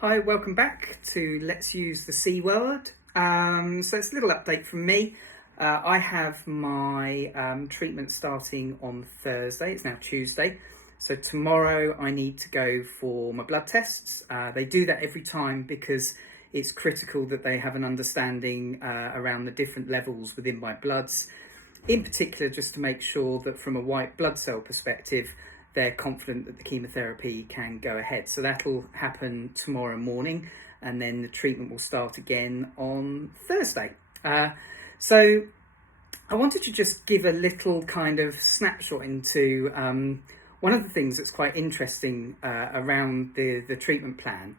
Hi, welcome back to Let's Use the C Word. So it's a little update from me. I have my treatment starting on Thursday. It's now Tuesday. So tomorrow I need to go for my blood tests. They do that every time because it's critical that they have an understanding around the different levels within my bloods. In particular, just to make sure that from a white blood cell perspective, they're confident that the chemotherapy can go ahead. So that'll happen tomorrow morning, and then the treatment will start again on Thursday. So I wanted to just give a little kind of snapshot into one of the things that's quite interesting around the treatment plan.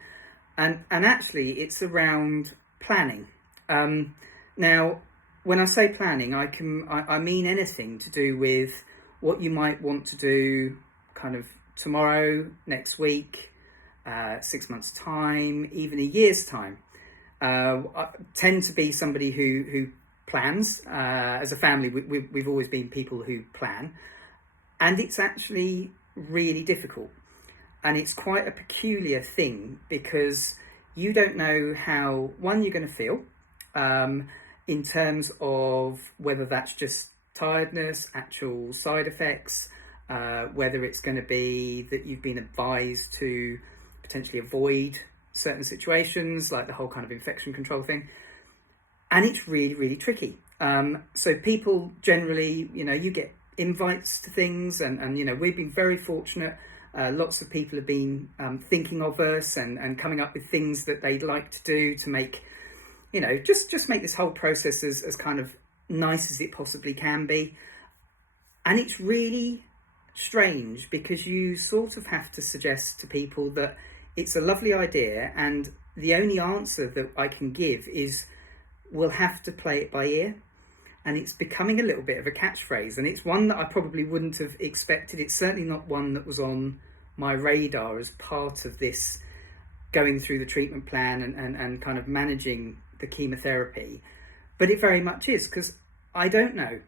And actually, it's around planning. Now, when I say planning, I mean anything to do with what you might want to do kind of tomorrow, next week, 6 months' time, even a year's time. I tend to be somebody who plans. As a family, we've always been people who plan. And it's actually really difficult. And it's quite a peculiar thing because you don't know how, one, you're going to feel in terms of whether that's just tiredness, actual side effects, whether it's going to be that you've been advised to potentially avoid certain situations, like the whole kind of infection control thing. And it's really, really tricky. So people generally, you get invites to things and we've been very fortunate. Lots of people have been thinking of us and coming up with things that they'd like to do to make, just make this whole process as kind of nice as it possibly can be. And it's really strange because you sort of have to suggest to people that it's a lovely idea, and the only answer that I can give is we'll have to play it by ear. And it's becoming a little bit of a catchphrase, and it's one that I probably wouldn't have expected. It's certainly not one that was on my radar as part of this going through the treatment plan and kind of managing the chemotherapy, but it very much is, because I don't know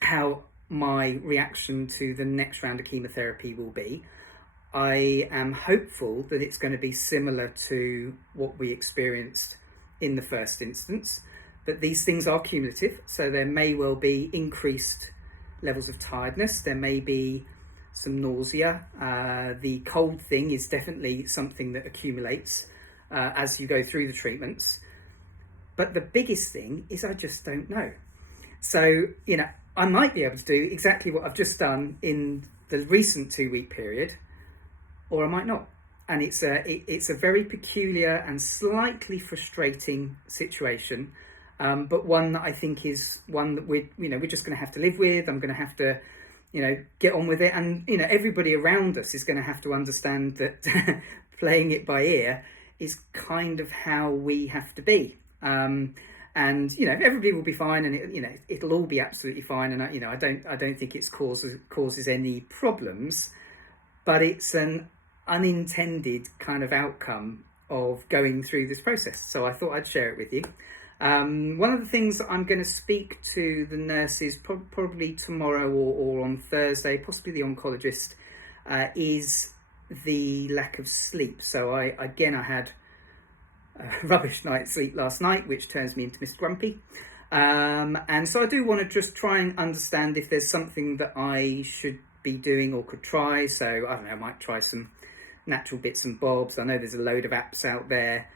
how my reaction to the next round of chemotherapy will be. I am hopeful that it's going to be similar to what we experienced in the first instance, but these things are cumulative, so there may well be increased levels of tiredness, there may be some nausea. The cold thing is definitely something that accumulates as you go through the treatments, but the biggest thing is I just don't know. So, I might be able to do exactly what I've just done in the recent 2-week period, or I might not. And it's a very peculiar and slightly frustrating situation, but one that I think is one that we're just going to have to live with. I'm going to have to, get on with it. And, everybody around us is going to have to understand that playing it by ear is kind of how we have to be. And everybody will be fine, and it'll all be absolutely fine. And I don't think it causes any problems, but it's an unintended kind of outcome of going through this process. So I thought I'd share it with you. One of the things that I'm going to speak to the nurses probably tomorrow or on Thursday, possibly the oncologist, is the lack of sleep. So I had a rubbish night's sleep last night, which turns me into Mr. Grumpy. And so I do want to just try and understand if there's something that I should be doing or could try. So I don't know, I might try some natural bits and bobs. I know there's a load of apps out there,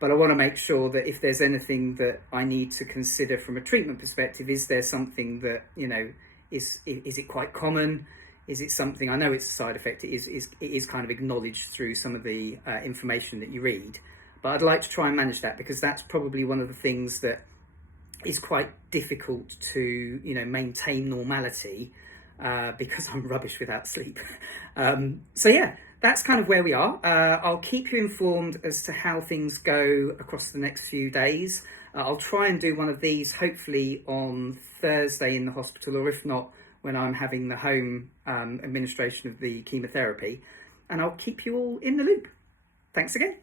but I want to make sure that if there's anything that I need to consider from a treatment perspective, is there something that, is it quite common? Is it something, I know it's a side effect, it is kind of acknowledged through some of the information that you read. But I'd like to try and manage that, because that's probably one of the things that is quite difficult to, maintain normality because I'm rubbish without sleep. So yeah, that's kind of where we are. I'll keep you informed as to how things go across the next few days. I'll try and do one of these hopefully on Thursday in the hospital, or if not, when I'm having the home administration of the chemotherapy. And I'll keep you all in the loop. Thanks again.